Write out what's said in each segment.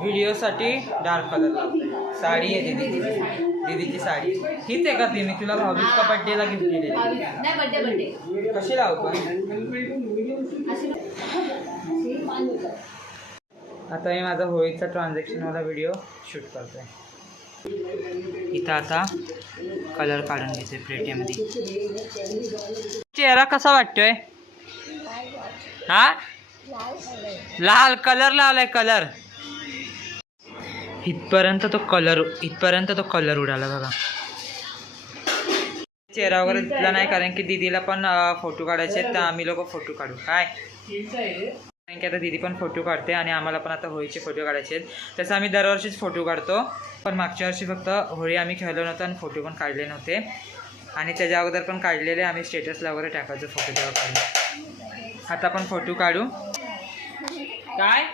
Video साठी dark colour लावते. साडी आहे दीदीची साडी हीच आहे का ती मी तुला भाऊबीजच्या बड्डेला गिफ्ट दिलेली? कशी लावतो? आता मी माझा होळीचा ट्रान्झॅक्शन वाला व्हिडिओ शूट करतोय. इथं आता कलर काढून घेते प्लेटेमध्ये. चेहरा कसा वाटतोय? हा लाल कलर लावलाय. कलर इथपर्यंत तो कलर उडाला बघा. चेहरा वगैरे दिसला नाही कारण की दीदीला पण फोटो काढायचे तर आम्ही लोक फोटो काढू काय, कारण की आता दीदी पण फोटो काढते आणि आम्हाला पण आता होळीचे फोटो काढायचे आहेत. तसं आम्ही दरवर्षीच फोटो काढतो, पण मागच्या वर्षी फक्त होळी आम्ही खेळलो नव्हतो आणि फोटो पण काढले नव्हते. आणि त्याच्या अगोदर पण काढलेले आम्ही स्टेटसला वगैरे टाकायचो फोटो तेव्हा काढले. आता पण फोटो काढू. काय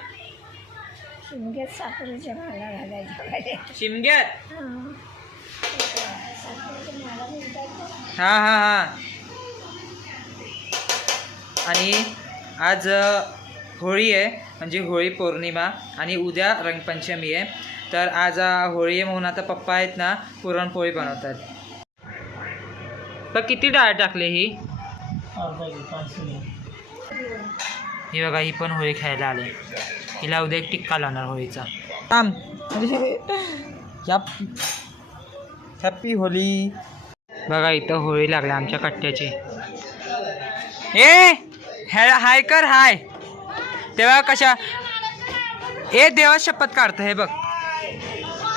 शिमग्यात साखरेच्या माला घालायच्या. शिमग्यात? हा. आणि आज होळी आहे म्हणजे होळी पौर्णिमा आणि उद्या रंगपंचमी आहे. तर आज होळी आहे म्हणून आता पप्पा आहेत ना पुरणपोळी बनवतात. तर किती डाळ टाकले? ही बघा, ही पण होळी खेळायला आले. हिला उद्या एक टिक्का लावणार होळीचा. हॅपी होळी. बघा इथं होळी लागली आमच्या कट्ट्याची. हाय कर हाय. तेव्हा कशा देवा शपथ काढतो. हे बघ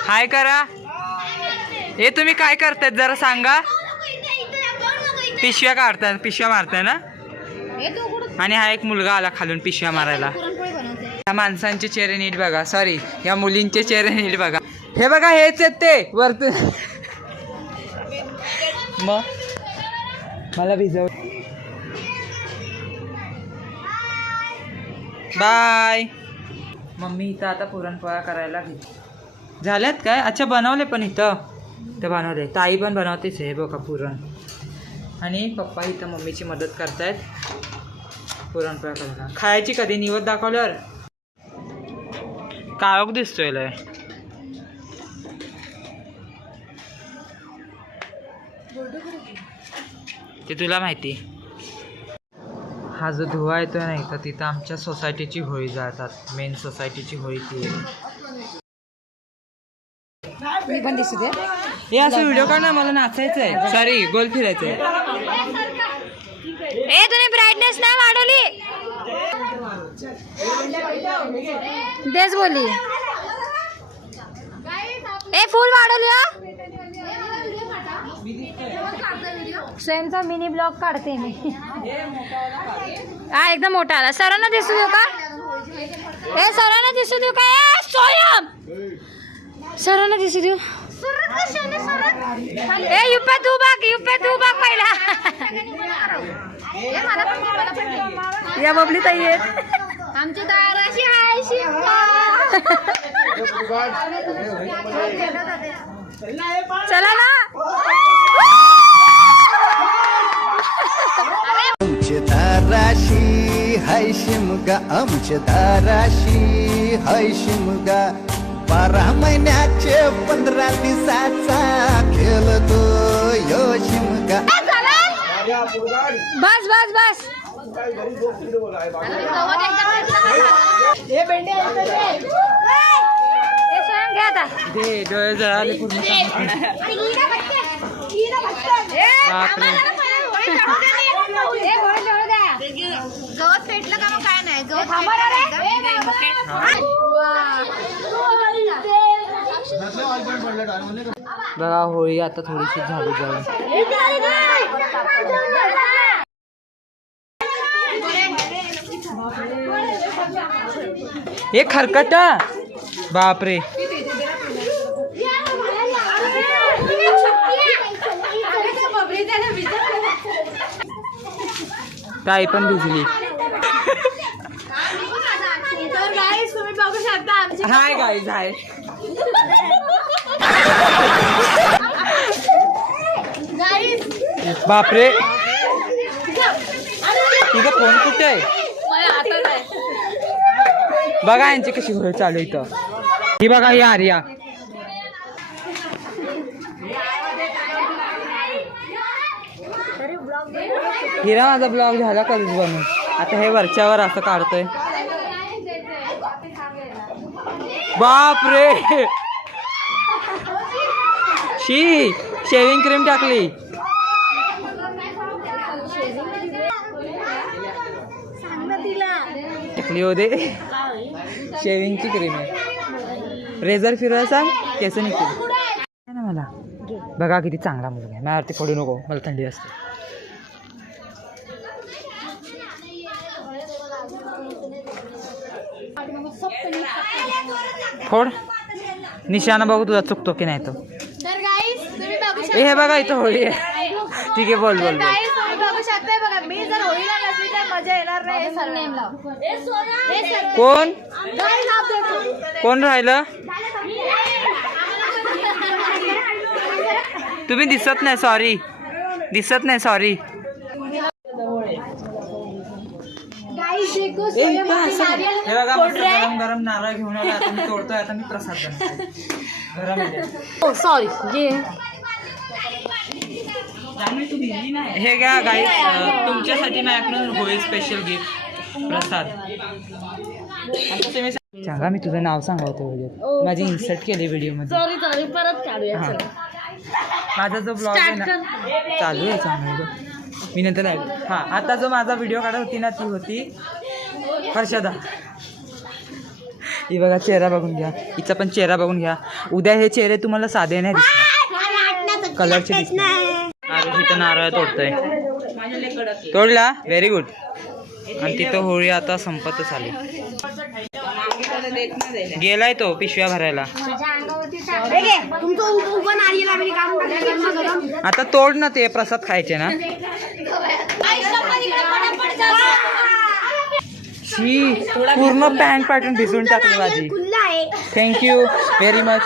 हाय करा. तुम्ही काय करतायत जरा सांगा. पिशव्या काढतात, पिशव्या मारताय ना. आणि हा एक मुलगा आला खालून पिशव्या मारायला. या माणसांचे चेहरे नीट बघा, सॉरी या मुलींचे चेहरे नीट बघा. हे बघा हेच आहेत ते वरतून. मग मला भिजव. बाय. मम्मी इथं आता पुरणपोळ्या करायला घेतली. झाल्यात काय? अच्छा बनवले पण इथं ते बनवले. ताई पण बनवतेच हे बघा पुरण. आणि पप्पा इथं मम्मीची मदत करतायत पुरणपोळ्या करायला. खायची कधी निवद दाखवल्यावर काळोख दिसतोय लय. ते तुला माहिती. हा जो धुवा येतोय नाही तर तिथं आमच्या सोसायटीची होळी जातात. मेन सोसायटीची होळी ती आहे. हे असं व्हिडिओ काढ, मला नाचायचं आहे. सॉरी गोल फिरायचं आहे. तुम्ही ब्राईटनेस नाही वाढवली. तेच बोलली. फुल वाढवली. स्वयंचा मिनी ब्लॉग काढते मी. हा एकदम मोठा आला. सरांना दिसू देऊ का? सरांना दिसू देऊ का? स्वयं सरांना दिसू देऊ. युपे तू बघ पहिला. या बबली ताई आहेत आमची दाराशी आहे शिवा. चला ना. आमच्या दाराशी हाय शिमगा, आमच्या दाराशी हाय शिमगा. 12 महिन्याचे 15 दिवसाचा खेळतो यो शिमगा. बस स्वयं घ्या आता. डोळे जळाले पूर्ण. गवत पेटलं का मग काय नाही. बघा होळी आता थोडीशी झाली जाऊन. हे खरकटा बापरे. ताई पण भिजली. तुम्ही बघू शकता. Hi guys hi. बापरे तिचा फोन कुठे आहे? बघा यांची कशी होय चालू इथं. ही बघा ही आर्या. हिरा माझा ब्लॉग झाला कधीच बनून. आता हे वरच्यावर असं काढतोय. बाप रे शी शेविंग क्रीम टाकली. टाकली होते शेविंगची क्रीम आहे. रेझर फिरवायचा केस निघतील ना मला. बघा किती चांगला मुलगा आहे. माझ्यावरती पडू नको, मला थंडी असते. फोड निशाणा बघू तुझा चुकतो की नाही तो. हे बघा इथं होळी आहे. ठीक आहे बोल बोल बोल. कोण कोण राहिलं. तुम्ही दिसत नाही. सॉरी दिसत नाही. सॉरी. हे बघा गरम गरम नारळ घेऊन आला. आता मी तोडतोय. आता मी प्रसाद बनवतोय. सॉरी हे घ्या गाईस, तुमच्यासाठी माझ्याकडून होळी स्पेशल गिफ्ट प्रसाद. आता तुम्ही सांगा मी तुझं नाव सांगतो व्हिडिओ. माझी इन्सर्ट केली व्हिडिओ मध्ये. परत काढूया. माझा जो ब्लॉग आहे ना चालू आहे चांगलं. मी नंतर हां आता जो माझा व्हिडिओ काढत होती ना ती होती हर्षदा. ही बघा चेहरा बघून घ्या. हिचा पण चेहरा बघून घ्या. उद्या हे चेहरे तुम्हाला साधे नाही दिसणार, कलरचे दिसणार. अरे तिथं नारळ तोडतोय. तोडला. Very good. आणि तिथं होळी आता संपतच आली. गेलाय तो पिशव्या भरायला. आता तोड ना ते प्रसाद खायचे ना. शी पूर्ण पॅन्ट पाठवून भिजून टाकली माझी. Thank you very much.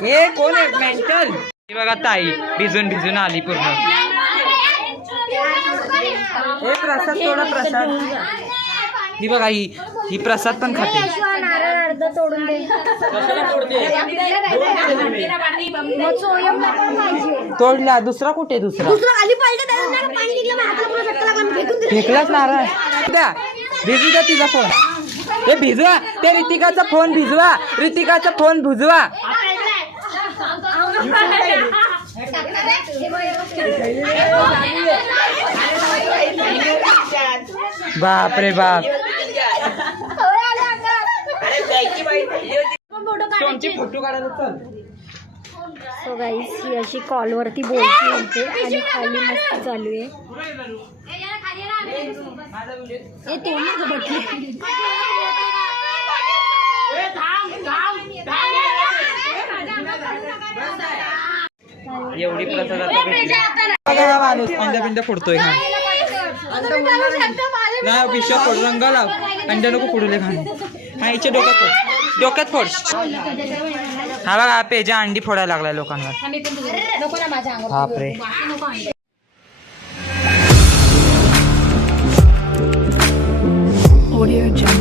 हे कोण आहे मेंटल. बघा ताई भिजून भिजून आली पूर्ण. हे प्रसाद थोडा प्रसाद. ही बघा ही प्रसाद पण खाते. तोडला. दुसरा कुठे. दुसरा फेकलाच नारळ. द्या भिजू द्या तिचा फोन. हे भिजवा. ते ऋतिकाचा फोन भिजवा. ऋतिकाचा फोन भिजवा. बाप रे बाप. फोटो काढायला चल. सो गाईस ही अशी कॉलवरती बोलती होते आणि खाली मस्त चालू आहे. एवढी प्रसाद आता भेटली. माणूस अंड्या बिंड्या फोडतोय. हा नाही पिशव्या फोड. रंग लाव. अंड्या नको फोडूले खाणे. हा हिच्या डोक्यात फोड. डोक्यात फोड. हा बघा पेजा अंडी फोडायला लागलाय लोकांवर. बापरे. Audio Jungle.